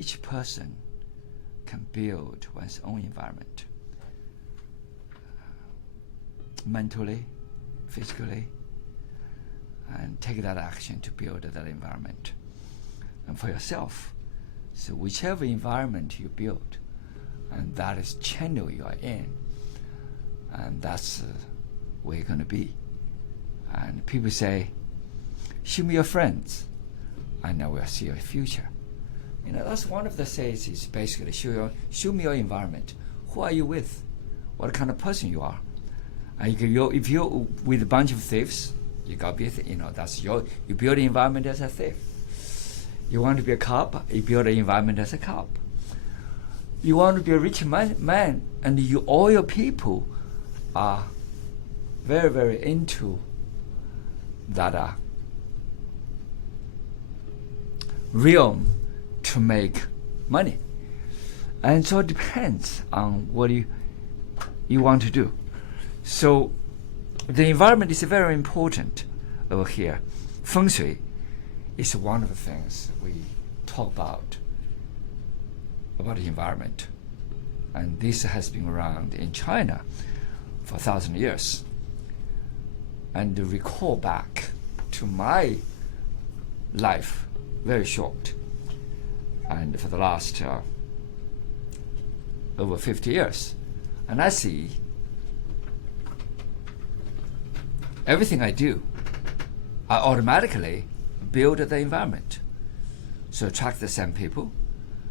each person can build one's own environment, mentally, physically, and take that action to build that environment. And for yourself, so whichever environment you build, and that is channel you are in, and that's where you're going to be. And people say, show me your friends, and I will see your future. That's one of the says is basically show me your environment. Who are you with? What kind of person you are? And if you're with a bunch of thieves, you got to be that's you build an environment as a thief. You want to be a cop, you build an environment as a cop. You want to be a rich man, and all your people are very, very into that realm to make money. And so it depends on what you want to do. So the environment is very important over here. Feng Shui is one of the things we talk about the environment. And this has been around in China for 1,000 years. And to recall back to my life, very short, and for the last over 50 years, and I see everything I do, I automatically build the environment. So attract the same people,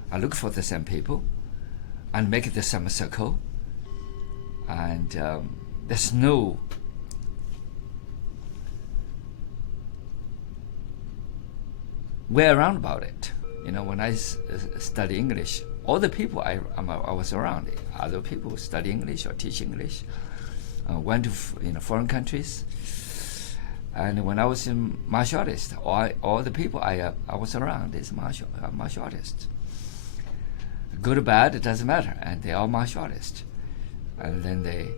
I look for the same people, and make it the same circle. And there's no way around about it. When I study English, all the people I was around, other people study English or teach English, went to foreign countries. And when I was in martial artist, all the people I was around is martial artists. Good or bad, it doesn't matter, and they're all martial artists. And then they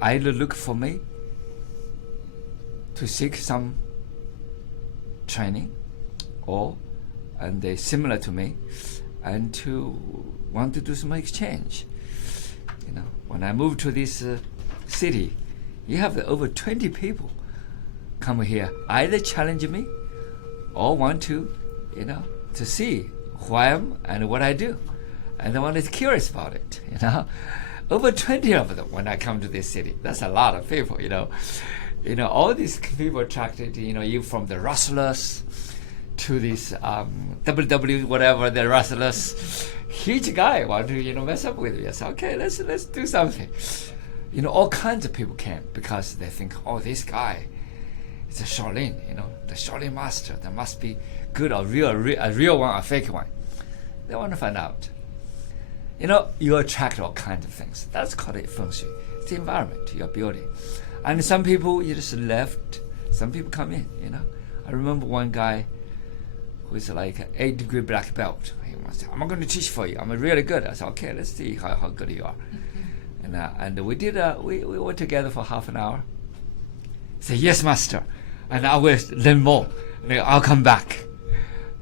either look for me to seek some training, and they're similar to me, and to want to do some exchange. When I moved to this city, you have over 20 people come here, either challenge me or want to see who I am and what I do. And the one is curious about it, Over 20 of them when I come to this city. That's a lot of people, all these people attracted, you from the wrestlers to this WWE, whatever, the wrestlers. Huge guy want to, mess up with me. I said, okay, let's do something. All kinds of people came because they think, this guy is a Shaolin, the Shaolin master. That must be good or a real one or fake one. They want to find out. You attract all kinds of things. That's called it Feng Shui. It's the environment you're building. And some people you just left, some people come in, I remember one guy who is like an 8-degree black belt. He wants to, I'm going to teach for you. I'm really good. I said, okay, let's see how good you are. And we did, we were together for half an hour. He said, yes, master. And I will learn more. And I'll come back.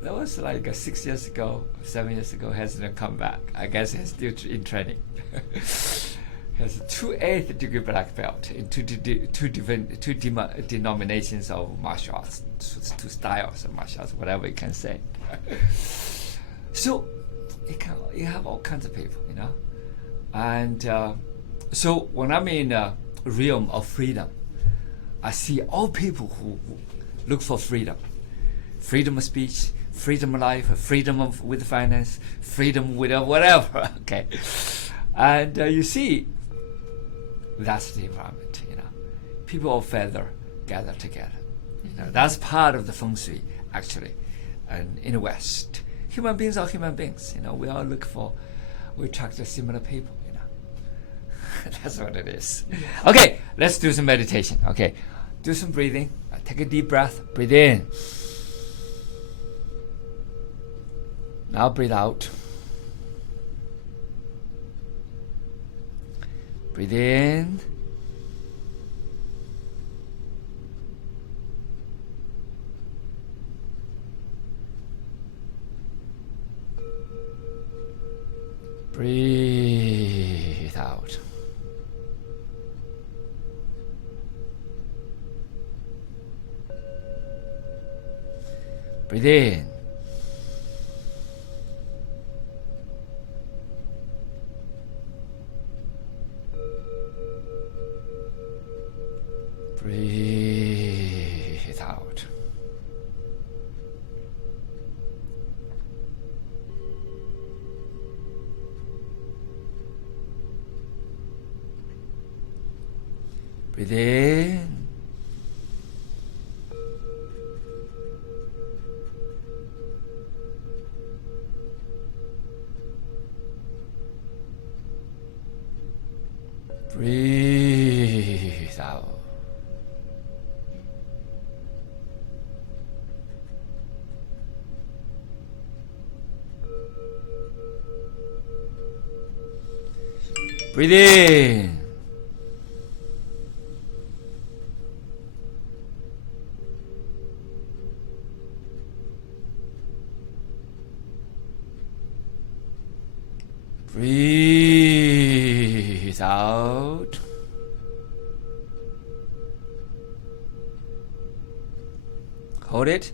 That was like 6 years ago, 7 years ago. Hasn't come back. I guess he's still in training. He has 2 8th-degree black belt in two denominations of martial arts, two styles of martial arts, whatever you can say. So you have all kinds of people, And so when I'm in a realm of freedom, I see all people who look for freedom. Freedom of speech, freedom of life, freedom with finance, freedom with whatever. Okay, and you see, that's the environment. People of feather gather together. That's part of the Feng Shui, actually. And in the West, human beings are human beings. We all we attract similar people. That's what it is. Okay, let's do some meditation. Okay, do some breathing. Take a deep breath. Breathe in. Now breathe out. Breathe in. Breathe out. Breathe in. Breathe out. Breathe in. Breathe out. Breathe in. Breathe out. Hold it.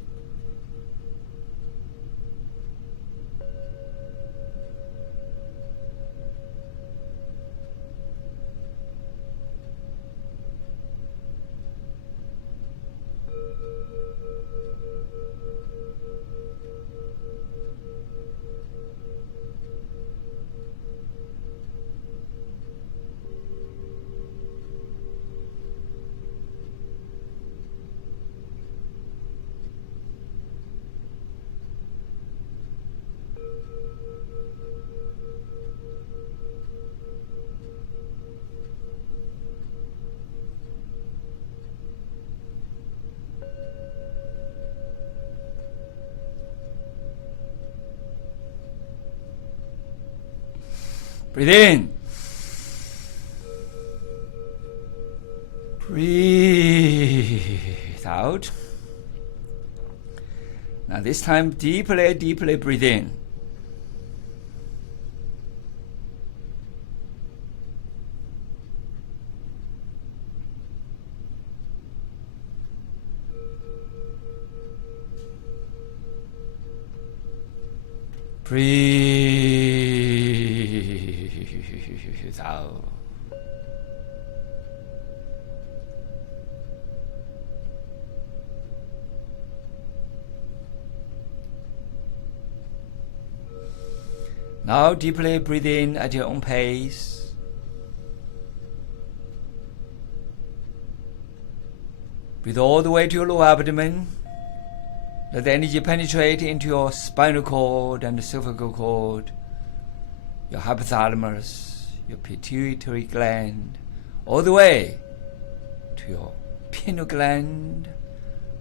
Breathe in. Breathe out. Now this time deeply, deeply breathe in. Breathe out. Now deeply breathe in at your own pace. Breathe all the way to your lower abdomen. Let the energy penetrate into your spinal cord and the cervical cord, your hypothalamus, your pituitary gland, all the way to your pineal gland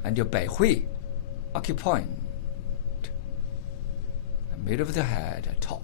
and your 百会 acupoint, the middle of the head, top.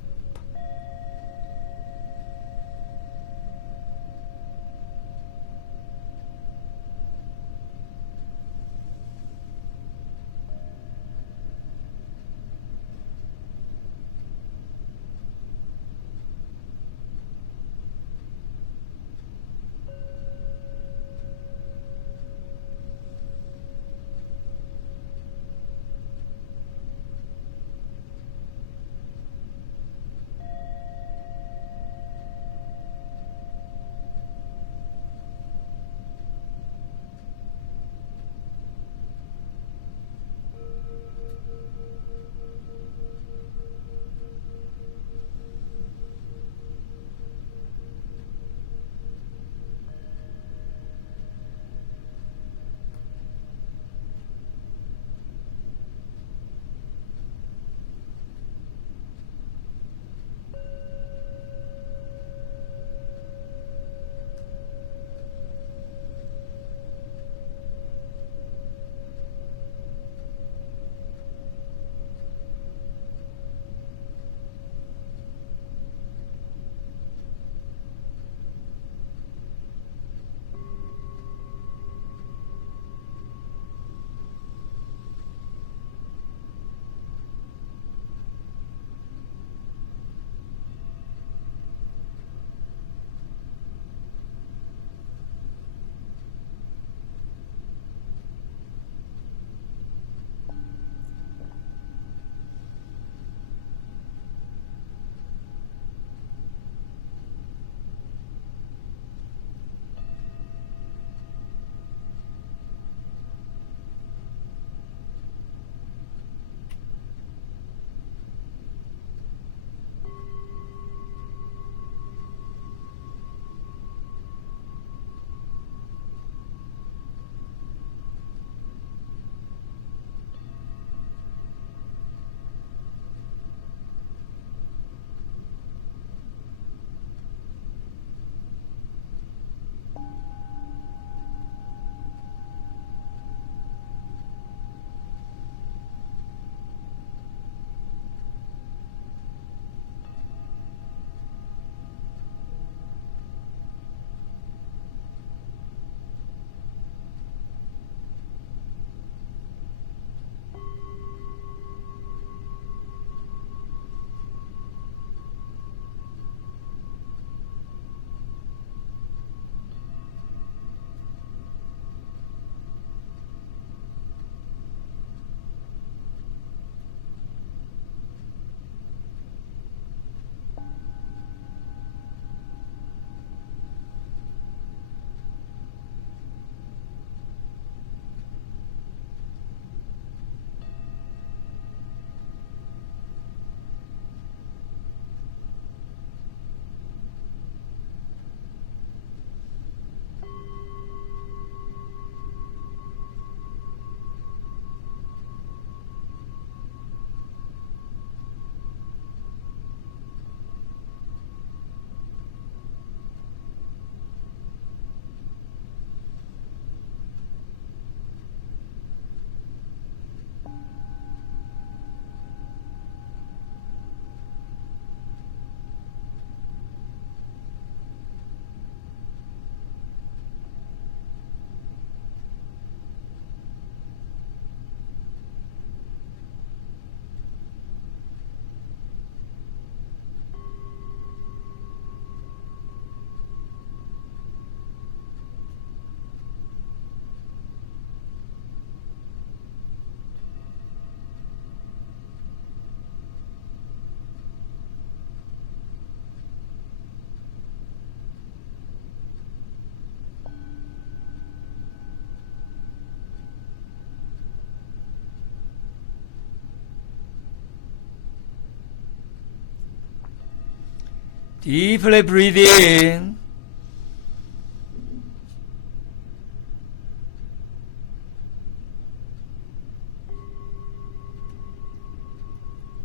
Deeply breathe in.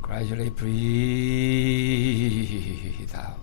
Gradually breathe out.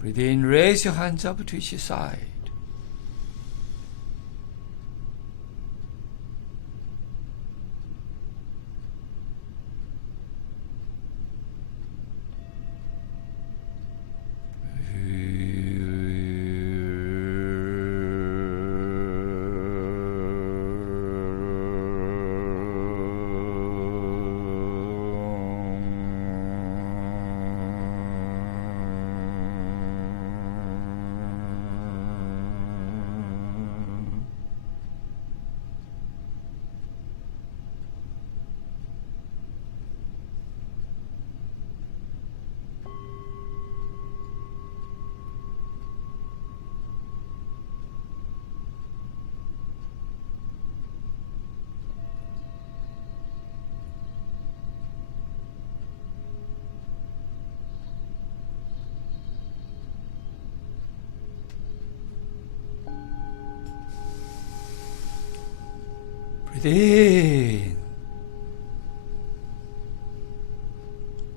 Breathe in, raise your hands up to each side. Breathe in.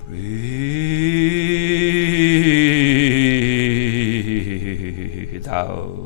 Breathe out.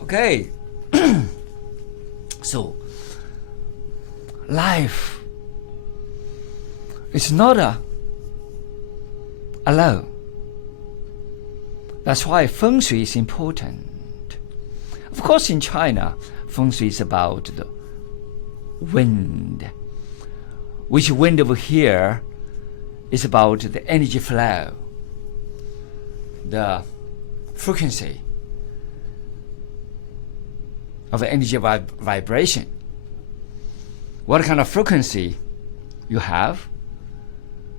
Okay, so life is not alone. That's why Feng Shui is important. Of course, in China, Feng Shui is about the wind, which wind over here is about the energy flow, the frequency of energy vibration. What kind of frequency you have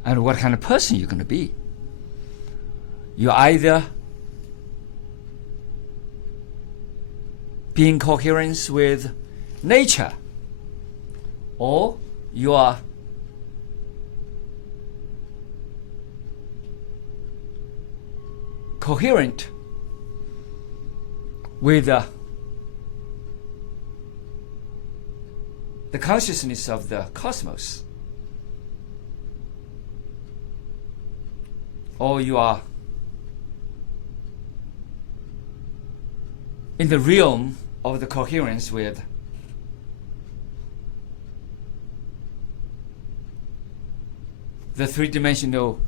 and what kind of person you're going to be. You either be in coherence with nature or you are coherent with the consciousness of the cosmos, or you are in the realm of the coherence with the three-dimensional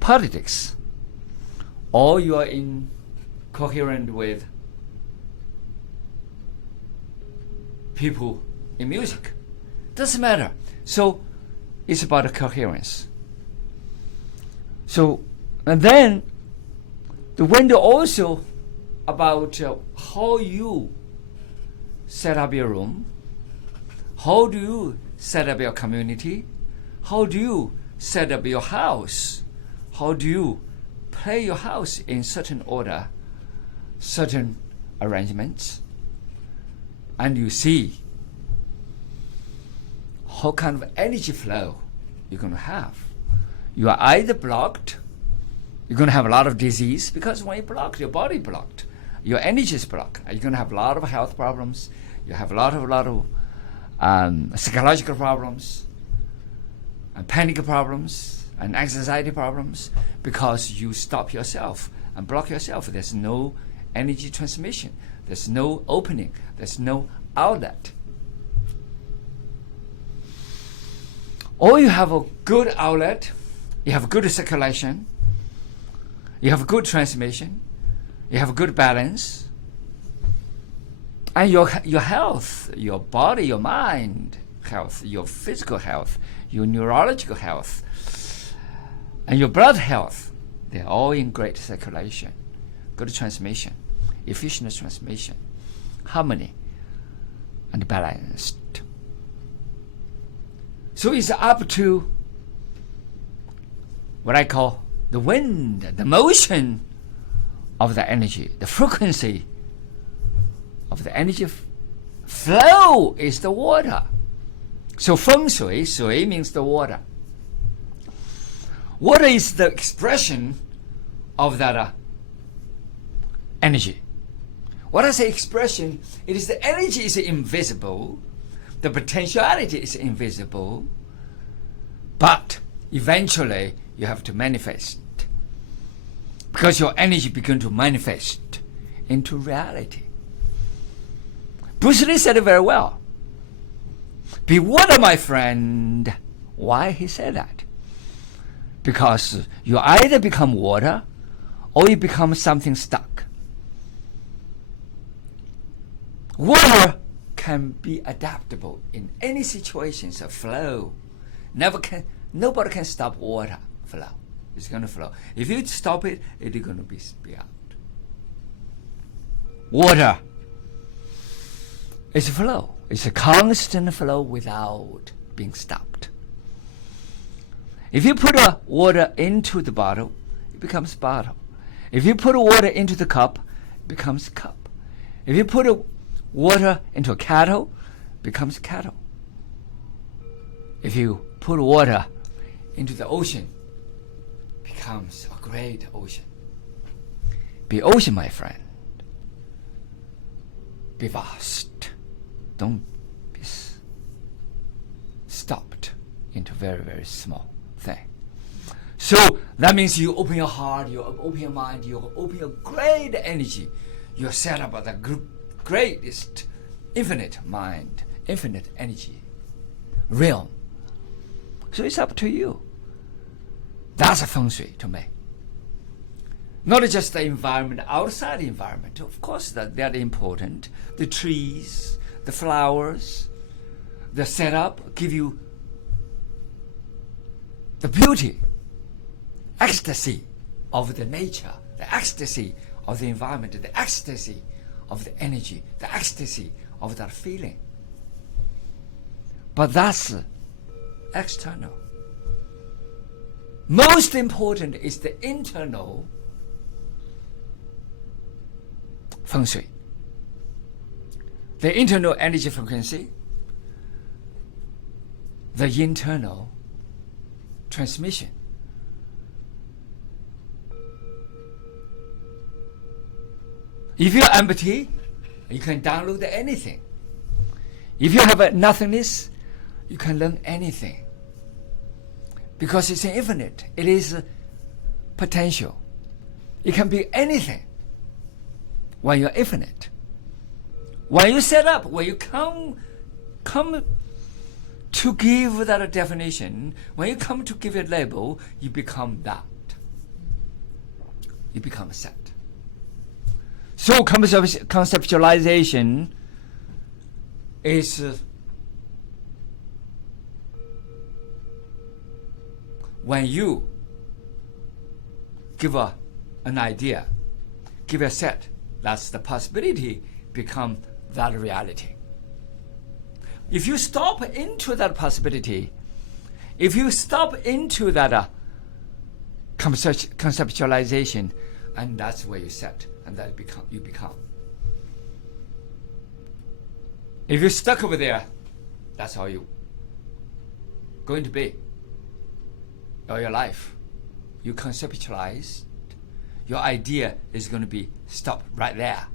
politics, or you are in coherent with people in music. Doesn't matter. So it's about a coherence. So, and then the window also about how you set up your room, how do you set up your community, how do you set up your house, how do you play your house in certain order, certain arrangements, and you see how kind of energy flow you're going to have. You are either blocked, you're going to have a lot of disease, because when you're blocked, your body blocked, your energy is blocked. You're going to have a lot of health problems, you have a lot of psychological problems, and panic problems, and anxiety problems because you stop yourself and block yourself. There's no energy transmission. There's no opening. There's no outlet. Or you have a good outlet, you have good circulation, you have good transmission, you have good balance, and your health, your body, your mind health, your physical health, your neurological health, and your blood health, they're all in great circulation, good transmission, efficient transmission, harmony, and balanced. So it's up to what I call the wind, the motion of the energy, the frequency of the energy flow is the water. So feng shui, shui means the water. Water is the expression of that energy. When I say expression, it is the energy is invisible, the potentiality is invisible, but eventually you have to manifest, because your energy begins to manifest into reality. Bruce Lee said it very well. Be water, my friend. Why he said that? Because you either become water or you become something stuck. Water can be adaptable in any situations of flow. Nobody can stop water flow. It's going to flow. If you stop it, it's going to be spit out. Water is flow. It's a constant flow without being stopped. If you put water into the bottle, it becomes bottle. If you put water into the cup, it becomes cup. If you put water into a kettle, it becomes kettle. If you put water into the ocean, it becomes a great ocean. Be ocean, my friend. Be vast. Don't be stopped into very, very small thing. So that means you open your heart, you open your mind, you open your great energy. You set up the greatest infinite mind, infinite energy realm. So it's up to you. That's a feng shui to me. Not just the environment, outside the environment. Of course, they're important. The trees, the flowers, the setup give you the beauty, ecstasy of the nature, the ecstasy of the environment, the ecstasy of the energy, the ecstasy of that feeling. But that's external. Most important is the internal feng shui. The internal energy frequency, the internal transmission. If you're empty, you can download anything. If you have a nothingness, you can learn anything. Because it's infinite. It is potential. It can be anything when you're infinite. When you set up, when you come to give that a definition, when you come to give it a label, you become that. You become a set. So conceptualization is when you give an idea, give a set, that's the possibility, become that reality. If you stop into that possibility, if you stop into that conceptualization, and that's where you set, and that you become. If you're stuck over there, that's how you're going to be all your life. You conceptualize, your idea is going to be stopped right there.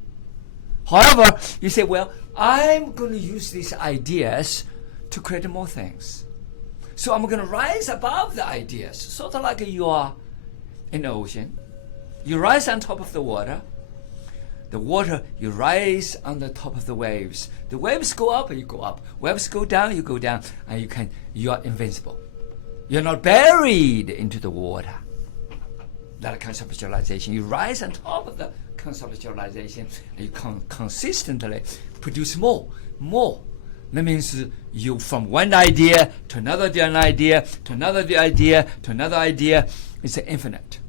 However, you say, well, I'm going to use these ideas to create more things. So I'm going to rise above the ideas, sort of like you are in the ocean. You rise on top of the water. The water, you rise on the top of the waves. The waves go up, you go up. Waves go down, you go down, and you are invincible. You're not buried into the water. That conceptualization. You rise on top of the conceptualization, and you consistently produce more. That means you from one idea to another idea to another idea to another idea. It's infinite.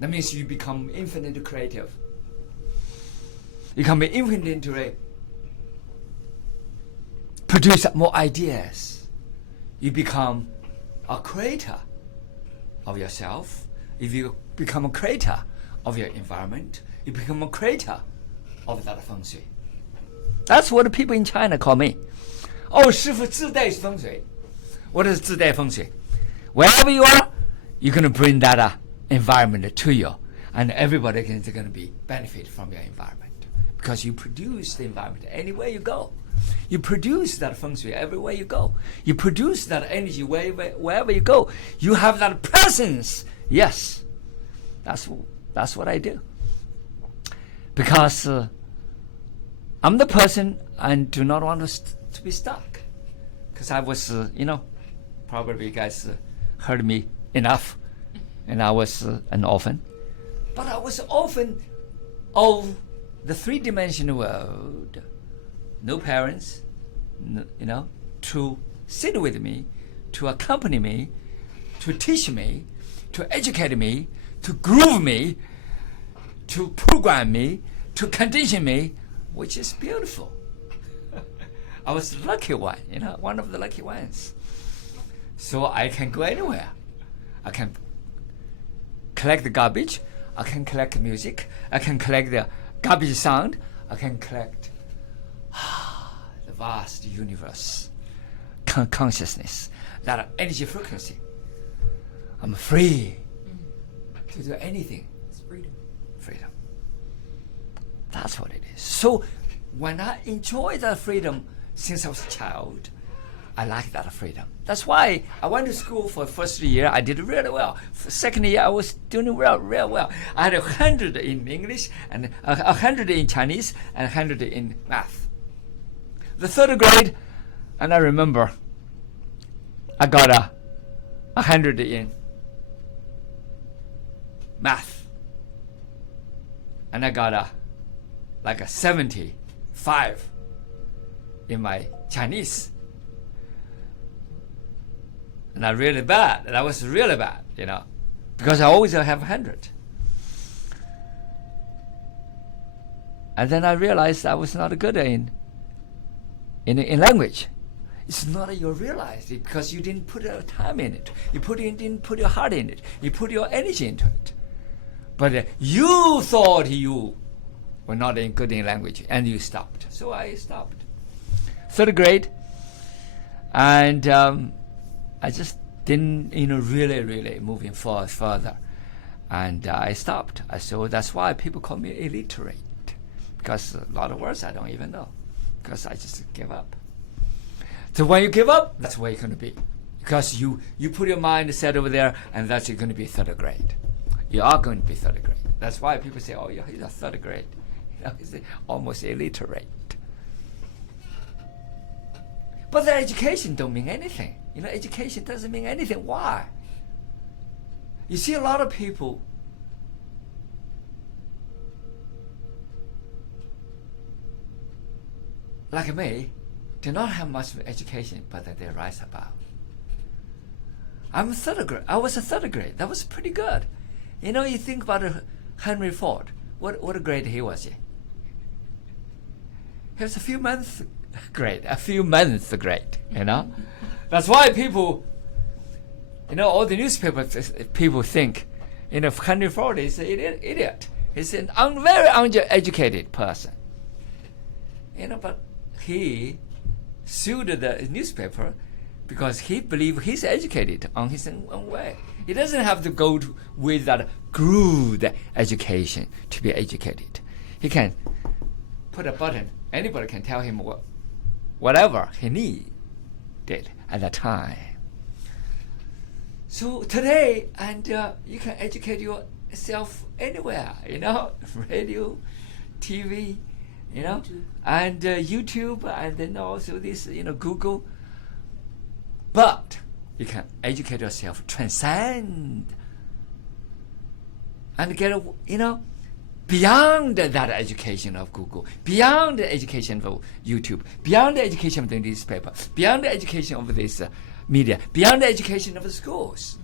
That means you become infinitely creative. You can be infinitely produce more ideas. You become a creator of yourself. If you become a creator of your environment, you become a creator of that feng shui. That's what the people in China call me. Oh, 师父自带风水. What is 自带风水? Wherever you are, you're going to bring that environment to you, and everybody is going to be benefit from your environment. Because you produce the environment anywhere you go. You produce that feng shui everywhere you go. You produce that energy wherever you go. You have that presence. Yes, that's what I do. Because I'm the person and do not want to be stuck. Because I was, probably you guys heard me enough. And I was an orphan. But I was orphan of the three-dimensional world, no parents, to sit with me, to accompany me, to teach me, to educate me, to groove me, to program me, to condition me, which is beautiful. I was the lucky one, one of the lucky ones. So I can go anywhere. I can collect the garbage. I can collect music. I can collect the garbage sound. I can collect the vast universe, consciousness, that energy frequency. I'm free to do anything. It's freedom. Freedom. That's what it is. So when I enjoy that freedom since I was a child, I like that freedom. That's why I went to school for the first year. I did really well. For second year, I was doing real well. I had 100 in English and 100 in Chinese and 100 in math. The third grade, and I remember, I got 100 in math, and I got a 75 in my Chinese. And I really bad. That was really bad, because I always have 100. And then I realized I was not good in language. It's not you realize it because you didn't put your time in it. You didn't put your heart in it. You put your energy into it. But you thought you were not good in language, and you stopped. So I stopped. Third grade, and I just didn't, really moving forward further. And I stopped. So that's why people call me illiterate. Because a lot of words I don't even know. Because I just give up. So when you give up, that's where you're going to be. Because you put your mind set over there, and that's you're going to be third grade. You are going to be third grade. That's why people say, oh, yeah, he's a third grade. He's almost illiterate. But the education don't mean anything. Education doesn't mean anything. Why? You see a lot of people like me do not have much education, but that they rise above. I was a third grade. That was pretty good. You think about Henry Ford. What grade he was in? He was a few months grade. That's why people, all the newspaper people think, Henry Ford is an idiot. He's a very uneducated person. But he sued the newspaper because he believes he's educated on his own way. He doesn't have to go with that good education to be educated. He can put a button. Anybody can tell him whatever he needed at that time. So today, and you can educate yourself anywhere, radio, TV, YouTube. and YouTube, and then also this, Google. But you can educate yourself, transcend, and get, beyond that education of Google, beyond the education of YouTube, beyond the education of the newspaper, beyond the education of this media, beyond the education of the schools.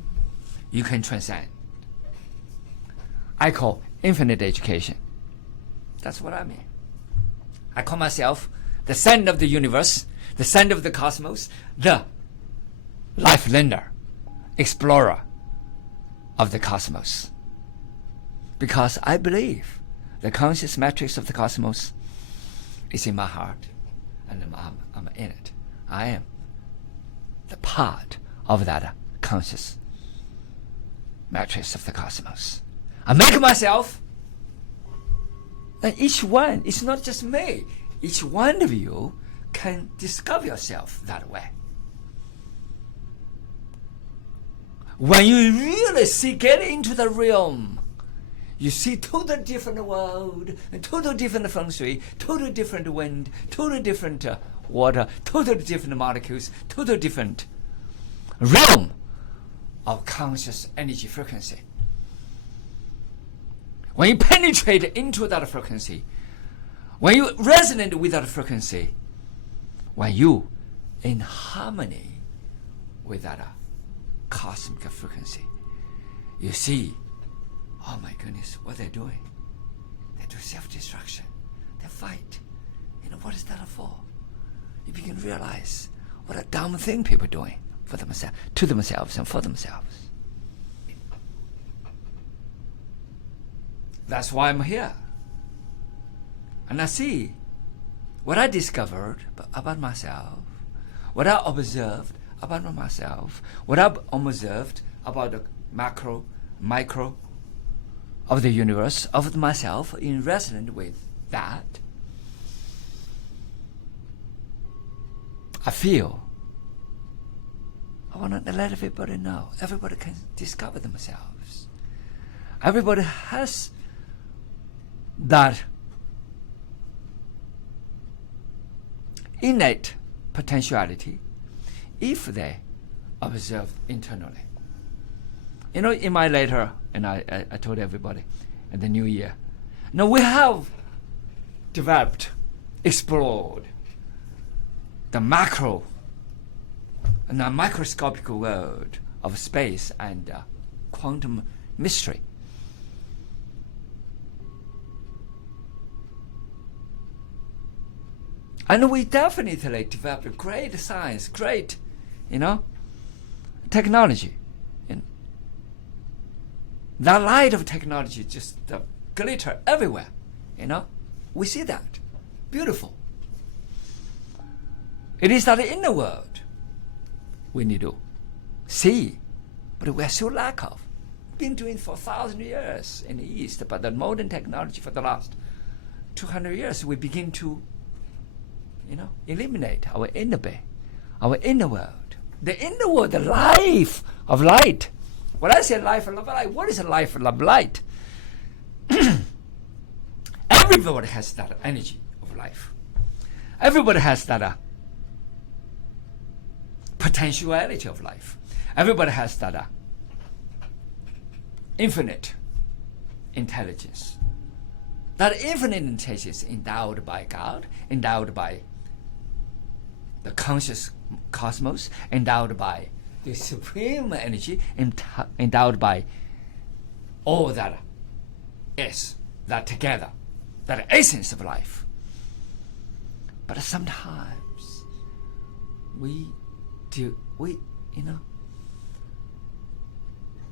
You can transcend. I call infinite education. That's what I mean. I call myself the center of the universe, the center of the cosmos, the life learner, explorer of the cosmos. Because I believe the conscious matrix of the cosmos is in my heart, and I'm in it. I am the part of that conscious matrix of the cosmos. I make myself, and each one, it's not just me, each one of you can discover yourself that way. When you really get into the realm, you see totally different world, and totally different feng shui, totally different wind, totally different water, totally different molecules, totally different realm of conscious energy frequency. When you penetrate into that frequency, when you resonate with that frequency, when you in harmony with that cosmic frequency, you see, oh my goodness, what they're doing. They do self-destruction. They fight. What is that for? You begin to realize what a dumb thing people are doing for themselves, to themselves and for themselves. That's why I'm here. And I see what I discovered about myself, what I observed about myself, what I observed about the macro, micro of the universe, of myself, in resonance with that. I feel I want to let everybody know. Everybody can discover themselves. Everybody has that innate potentiality if they observe internally. In my letter, and I told everybody in the new year, now we have developed, explored the macro and the microscopic world of space and quantum mystery. And we definitely developed great science, great, technology. That light of technology just glitter everywhere, We see that. Beautiful. It is that inner world we need to see, but we are so lack of. Been doing it for 1,000 years in the East, but the modern technology for the last 200 years, we begin to, eliminate our inner being, our inner world. The inner world, the life of light. When I say life of light, what is a life of light? Everybody has that energy of life. Everybody has that potentiality of life. Everybody has that infinite intelligence. That infinite intelligence endowed by God, endowed by the conscious cosmos, endowed by the supreme energy, endowed by all that is, that together, that essence of life. But sometimes we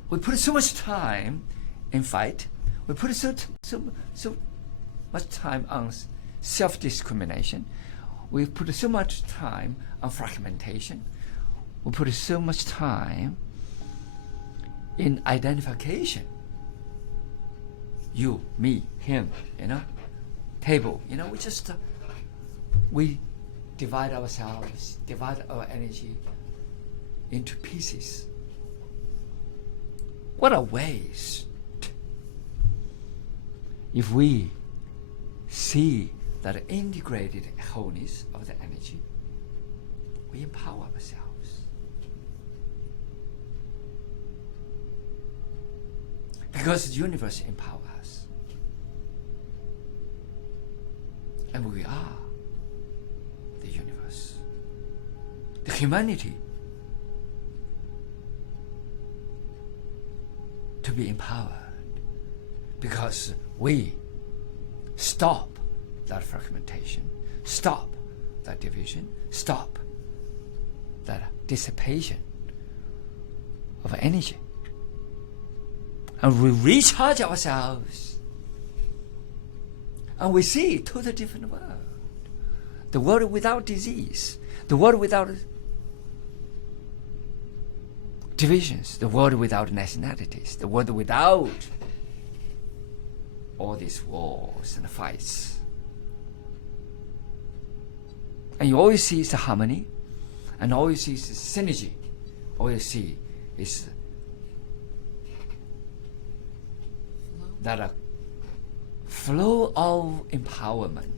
put so much time in fight. We put so much time on self-discrimination. We put so much time on fragmentation. We put so much time in identification. You, me, him, table. We divide ourselves, divide our energy into pieces. What a waste. If we see that integrated wholeness of the energy, we empower ourselves. Because the universe empowers us. And we are the universe. The humanity to be empowered because we stop that fragmentation, stop that division, stop that dissipation of energy. And we recharge ourselves. And we see a totally different world. The world without disease, the world without divisions, the world without nationalities, the world without all these wars and fights. And you always see the harmony, and always see the synergy. All you see is that a flow of empowerment.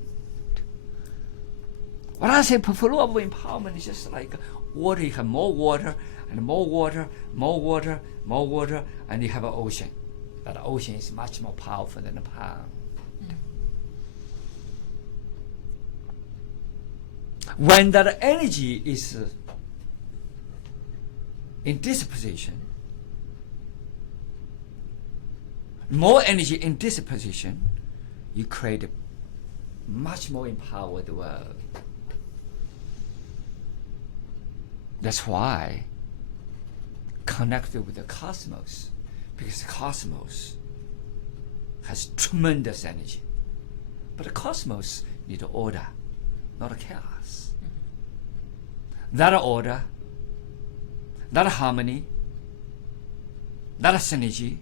When I say flow of empowerment, it's just like water. You have more water, and more water, more water, more water, and you have an ocean. That ocean is much more powerful than a pound. When that energy is in this position, more energy in this position, you create a much more empowered world. That's why connected with the cosmos, because the cosmos has tremendous energy. But the cosmos needs order, not chaos. That order, that harmony, that synergy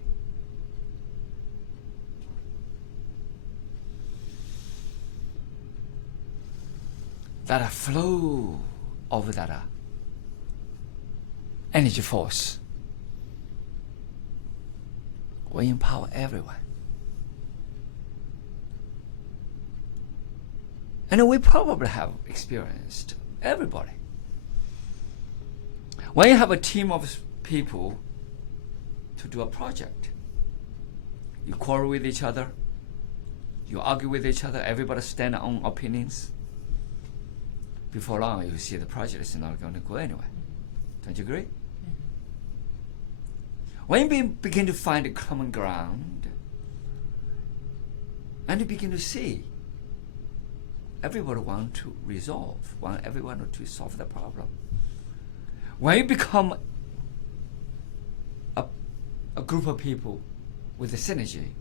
that flow of that energy force will empower everyone. And we probably have experienced everybody. When you have a team of people to do a project, you quarrel with each other, you argue with each other, everybody stand on opinions. Before long, you see the project is not going to go anywhere. Don't you agree? When you begin to find a common ground, and you begin to see everybody want to resolve, everyone to solve the problem. When you become a group of people with a synergy,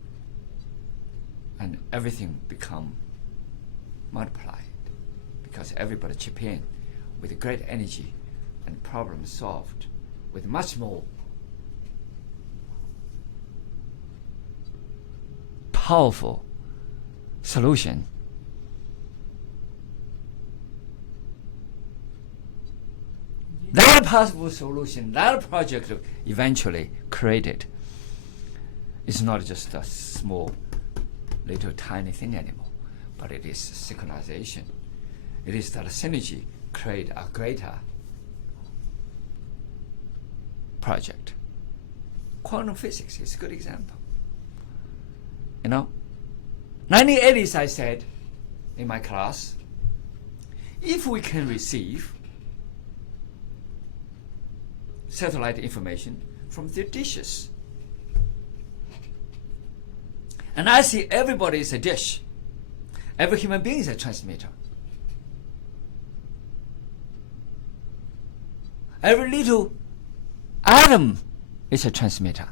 and everything become multiplied, because everybody chip in with great energy and problem solved with much more powerful solution. That possible solution, that project eventually created, is not just a small, little tiny thing anymore, but it is synchronization. It is that synergy create a greater project. Quantum physics is a good example. 1980s, I said in my class, if we can receive satellite information from the dishes, and I see everybody is a dish, every human being is a transmitter, every little atom is a transmitter.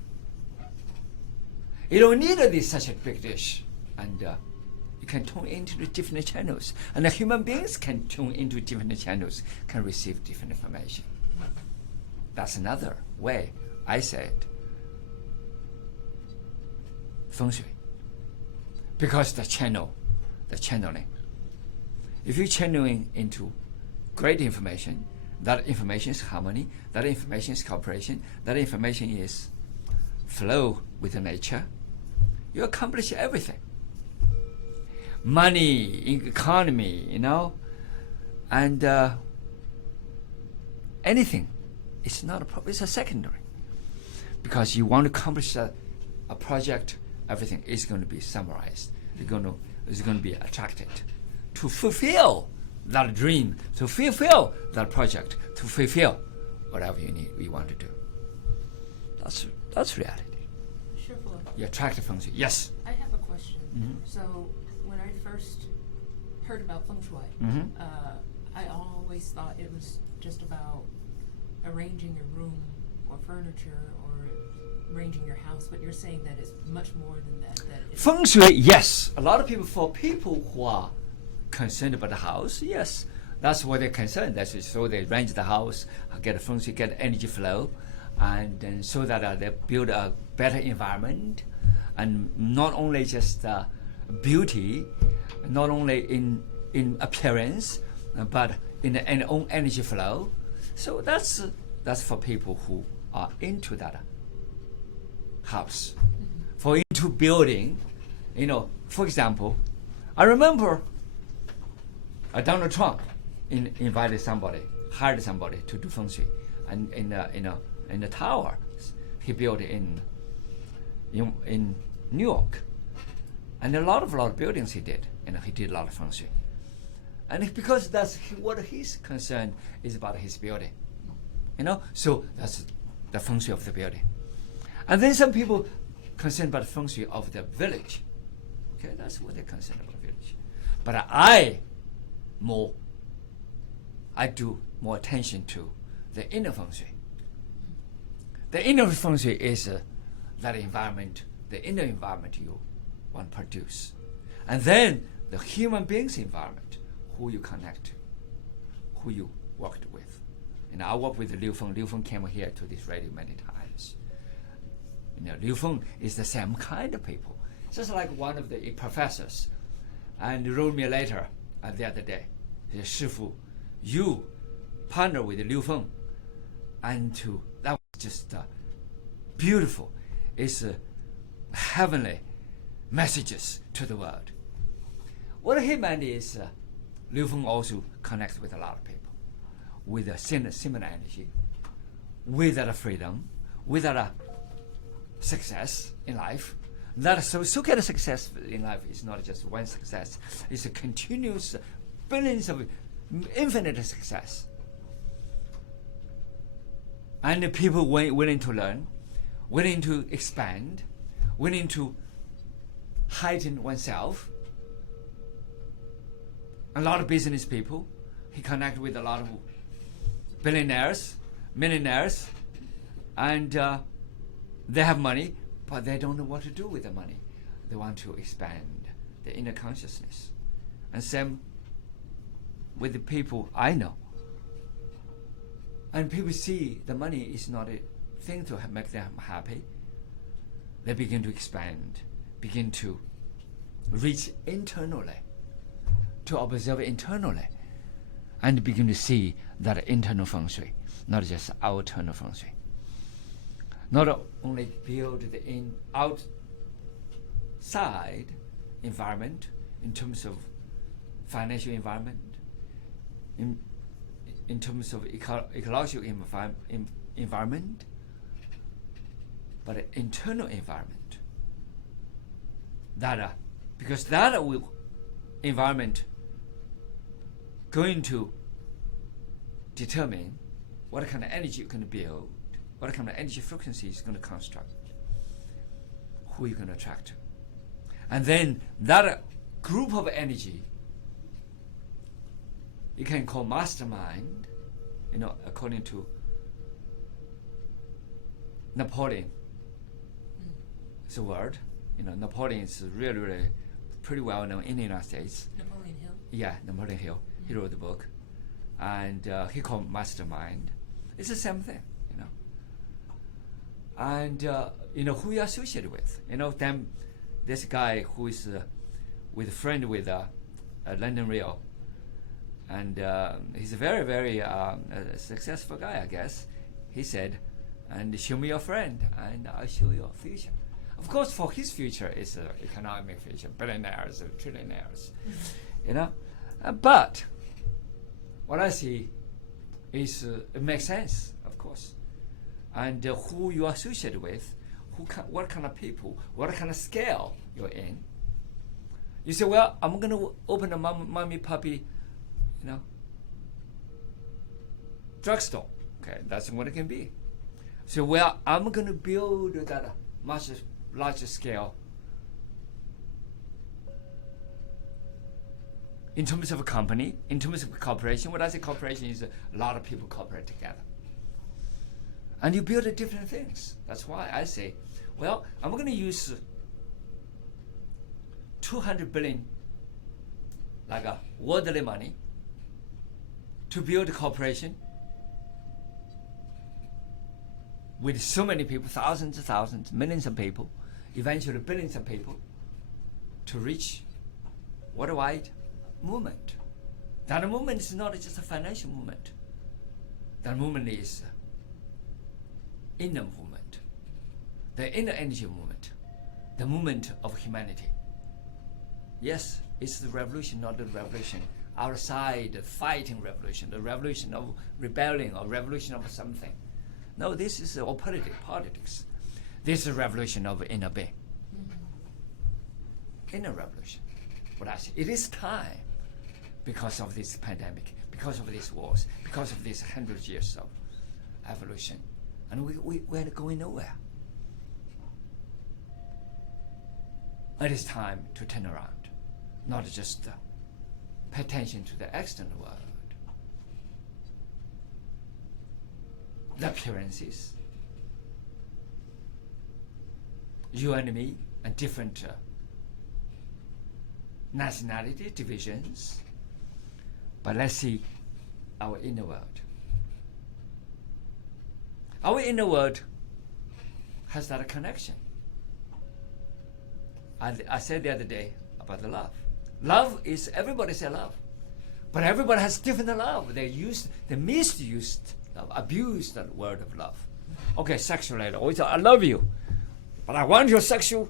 You don't need such a big dish, and you can tune into the different channels, and the human beings can tune into different channels, can receive different information. That's another way I said feng shui, because the channeling. If you're channeling into great information, that information is harmony, that information is cooperation, that information is flow with the nature, you accomplish everything. Money, economy, and anything. It's not a problem. It's a secondary. Because you want to accomplish a project, everything is going to be summarized. It's going to be attracted to fulfill that dream, to fulfill that project, to fulfill whatever you want to do. That's reality. Shifu, You attract the feng shui. Yes. I have a question. Mhm. So when I first heard about feng shui, Mhm. I always thought it was just about arranging your room or furniture or arranging your house, but you're saying that it's much more than that. Feng shui, yes. A lot of people, for people who are concerned about the house, yes, that's what they're concerned. That's so they arrange the house, get a feng shui, get energy flow, and then so that they build a better environment, and not only just beauty, not only in appearance, but in own energy flow. So that's for people who are into that house. For into building, for example, I remember Donald Trump hired somebody to do feng shui, and in the tower he built in New York, and a lot of buildings he did, he did a lot of feng shui, and because that's what his concern is about his building, so that's the feng shui of the building. And then some people concerned about the feng shui of the village. Okay, that's what they're concerned about the village. But I do more attention to the inner feng shui. The inner feng shui is that environment, the inner environment you want to produce. And then the human being's environment, who you connect to, who you worked with. I worked with Liu Feng. Liu Feng came here to this radio many times. Liu Feng is the same kind of people. Just like one of the professors, and wrote me a letter the other day. He said, Shifu, you partner with Liu Feng, and that was just beautiful. It's heavenly messages to the world. What he meant is Liu Feng also connects with a lot of people with a similar energy, with that freedom, with that success in life. That so kind of success in life is not just one success. It's a continuous billions of infinite success. And the people willing to learn, willing to expand, willing to heighten oneself. A lot of business people. He connected with a lot of billionaires, millionaires, and they have money, but they don't know what to do with the money. They want to expand the inner consciousness. And same with the people I know. And people see the money is not a thing to make them happy. They begin to expand, begin to reach internally, to observe internally, and begin to see that internal feng shui, not just outer feng shui. Not only build the outside environment in terms of financial environment, in terms of ecological environment, but an internal environment. Because that environment going to determine what kind of energy you can build, what kind of energy frequency is going to construct, who you're going to attract to. And then that group of energy you can call mastermind, according to Napoleon. It's a word. Napoleon is really, really pretty well known in the United States. Napoleon Hill? Yeah, Napoleon Hill. Mm-hmm. He wrote the book. And he called mastermind. It's the same thing, And, who you associate with. Then this guy who is with a friend with London Real. And he's a very, very successful guy, I guess. He said, and show me your friend, and I'll show your future. Of course, for his future is economic future, billionaires, trillionaires, you know. But what I see is it makes sense, of course. And who you associate with, what kind of people, what kind of scale you're in. You say, well, I'm going to open a mommy puppy, you know, drugstore. Okay, that's what it can be. So, well, I'm going to build that much larger scale in terms of a company, in terms of a corporation. When I say corporation, is a lot of people cooperate together. And you build different things. That's why I say, well, I'm going to use 200 billion, like a worldly money, to build a corporation with so many people, thousands and thousands, millions of people, eventually billions of people, to reach worldwide movement. That movement is not just a financial movement. That movement is inner movement, the inner energy movement, the movement of humanity. Yes, it's the revolution, not the revolution outside, the fighting revolution, the revolution of rebelling or revolution of something. No, this is all politics. This is a revolution of inner being. Inner revolution. What I say, it is time, because of this pandemic, because of these wars, because of these 100 years of evolution. And we're going nowhere. It is time to turn around, not just pay attention to the external world. The appearances, you and me, and different nationality divisions. But let's see our inner world. Our inner world has that connection. I said the other day about the love. Love is, everybody say love. But everybody has different love. They misused love, abused the word of love. Okay, sexually, always I love you, but I want your sexual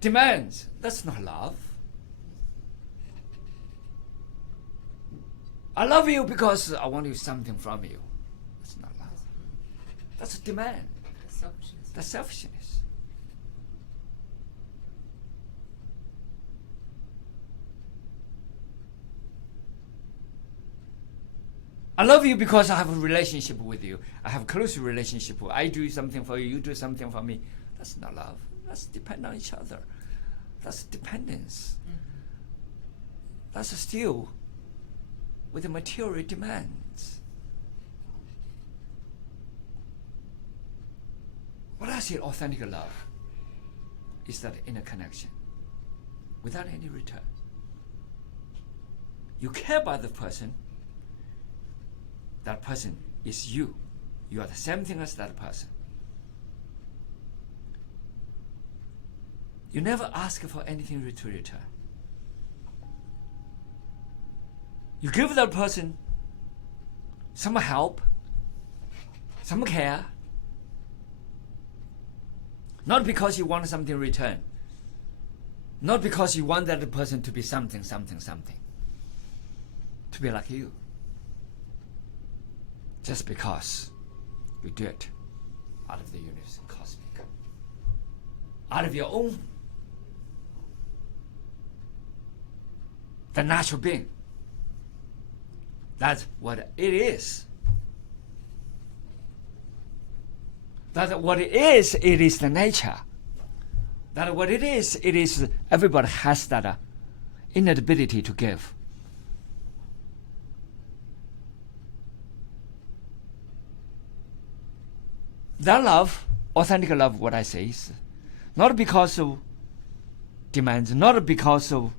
demands. That's not love. I love you because I want something from you. That's not love. That's a demand. That's selfishness. That's selfishness. I love you because I have a relationship with you. I have a close relationship. I do something for you, you do something for me. That's not love. That's depend on each other. That's dependence. Mm-hmm. That's still with the material demands. What I say authentic love is that inner connection without any return. You care about the person. That person is you. You are the same thing as that person. You never ask for anything to return. You give that person some help, some care, not because you want something in return, not because you want that person to be something, to be like you. Just because you do it out of the universe, cosmic, out of your own, the natural being. That's what it is. That's what it is the nature. That what it is everybody has that innate ability to give. That love, authentic love, what I say is not because of demands, not because of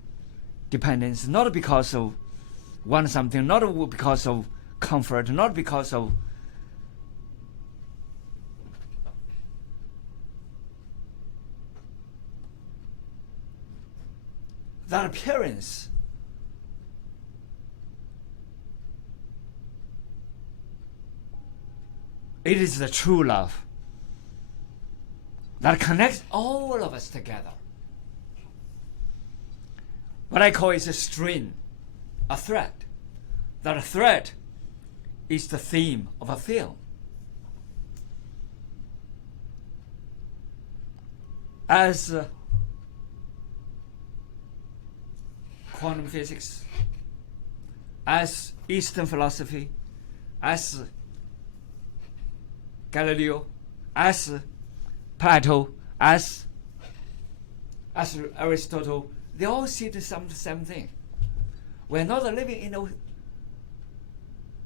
dependence, not because of want something, not because of comfort, not because of that appearance. It is the true love that connects all of us together. What I call is a string, a thread. That thread is the theme of a film. As quantum physics, as Eastern philosophy, as Galileo, as Plato, as Aristotle, they all see the same thing. We're not living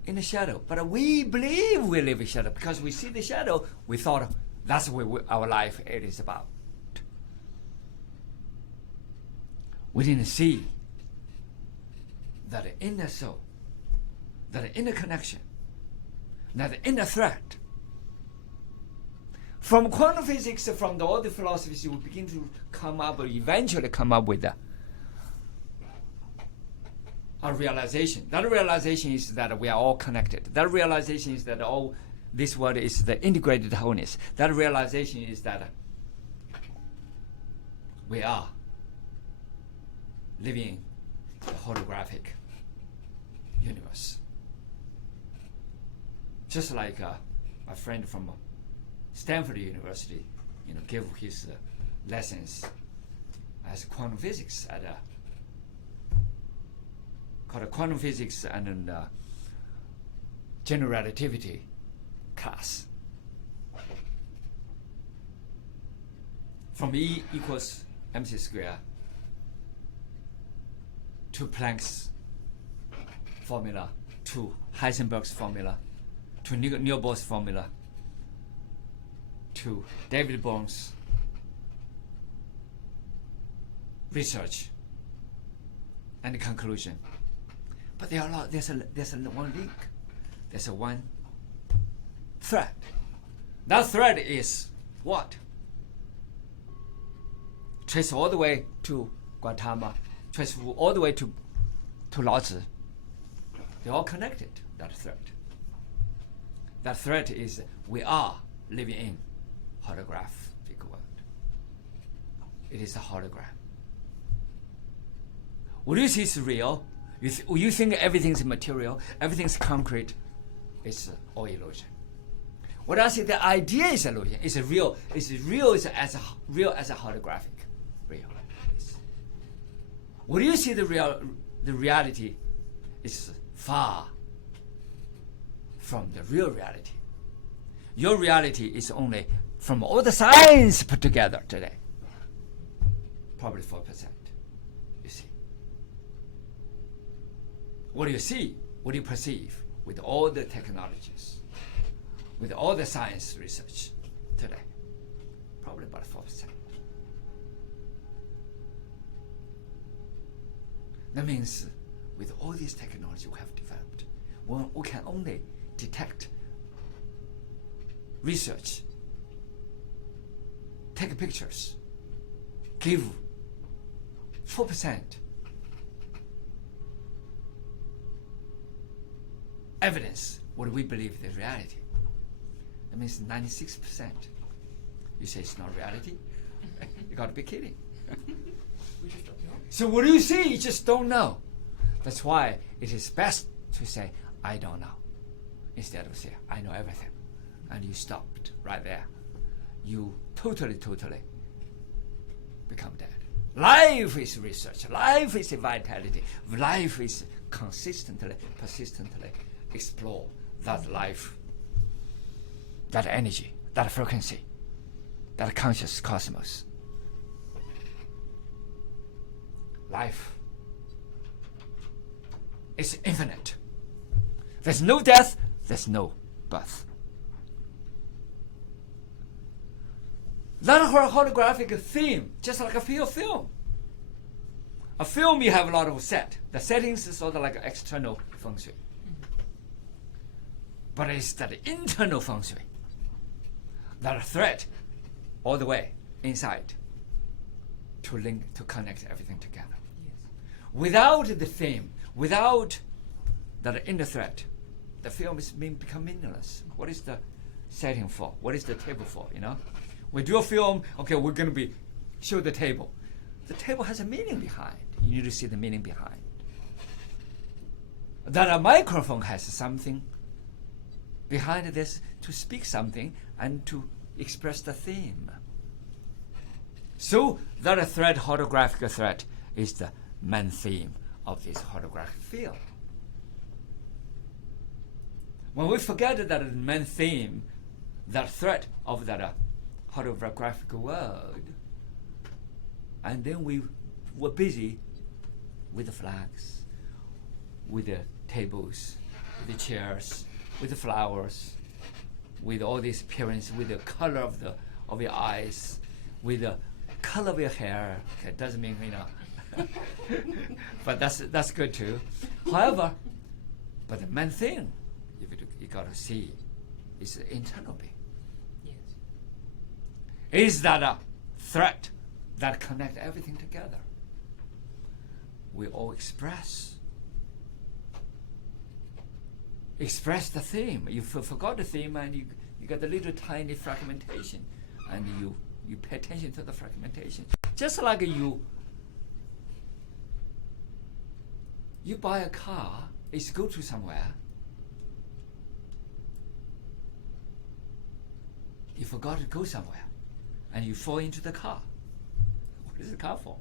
in a shadow, but we believe we live in shadow because we see the shadow. We thought that's what our life it is about. We didn't see that inner soul, that inner connection, that inner thread. From quantum physics, from all the philosophies, you will begin to eventually come up with a realization. That realization is that we are all connected. That realization is that all this world is the integrated wholeness. That realization is that we are living a holographic universe. Just like a friend from Stanford University, gave his lessons as quantum physics at called a quantum physics and general relativity class. From E equals mc squared to Planck's formula, to Heisenberg's formula, to Niels Bohr's formula, to David Bohm's research and conclusion. But there are a lot. There's a one link. There's a one thread. That thread is what? Trace all the way to Gautama, trace all the way to Lao Tzu. They're all connected, that thread. That thread is we are living in holographic world. It is a hologram. What you see is real. You think everything's material, everything's concrete. It's all illusion. What I say, the idea is illusion. It's real. It's real. It's as a holographic real. What you see, the reality is far from the real reality. Your reality is only from all the science put together today. Probably 4%. You see. What do you see? What do you perceive with all the technologies, with all the science research today? Probably about 4%. That means with all this technology we have developed, we can only detect, research, take pictures, give 4% evidence what we believe is reality. That means 96%. You say it's not reality? You gotta be kidding. We just don't know. So what do you see? You just don't know. That's why it is best to say, I don't know, instead of say, I know everything. And you stopped right there. You totally become dead. Life is research. Life is vitality. Life is consistently, persistently explore that life, that energy, that frequency, that conscious cosmos. Life is infinite. There's no death, there's no birth. That holographic theme, just like a film. A film, you have a lot of set. The settings is sort of like an external feng shui. But it's that internal feng shui, that thread all the way inside to link, to connect everything together. Yes. Without the theme, without that inner thread, the film is become meaningless. What is the setting for? What is the table for? We do a film. Okay, we're going to show the table. The table has a meaning behind. You need to see the meaning behind. That a microphone has something behind this to speak something and to express the theme. So that a thread, holographic thread, is the main theme of this holographic film. When we forget that the main theme, that thread of that holographic world, and then we were busy with the flags, with the tables, with the chairs, with the flowers, with all this appearance, with the color of your eyes, with the color of your hair. Okay, doesn't mean but that's good too. However, but the main thing you got to see is the internal being. Yes. Is that a thread that connect everything together? We all express the theme. You forgot the theme, and you got the little tiny fragmentation, and you pay attention to the fragmentation. Just like you buy a car, it's go to somewhere. You forgot to go somewhere, and you fall into the car. What is the car for?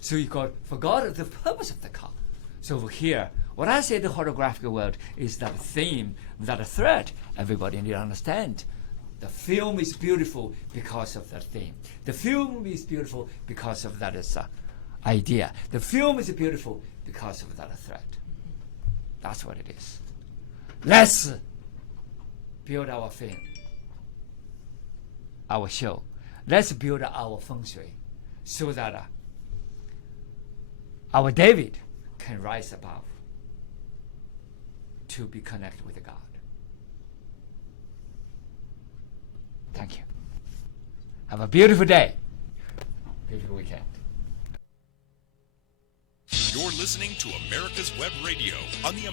So you forgot the purpose of the car. So over here, what I say the holographic world is that theme, that thread. Everybody need to understand. The film is beautiful because of that theme. The film is beautiful because of that idea. The film is beautiful because of that thread. That's what it is. Let's build our film, our show. Let's build our feng shui so that our David can rise above to be connected with God. Thank you. Have a beautiful day. Beautiful weekend. You're listening to America's Web Radio on the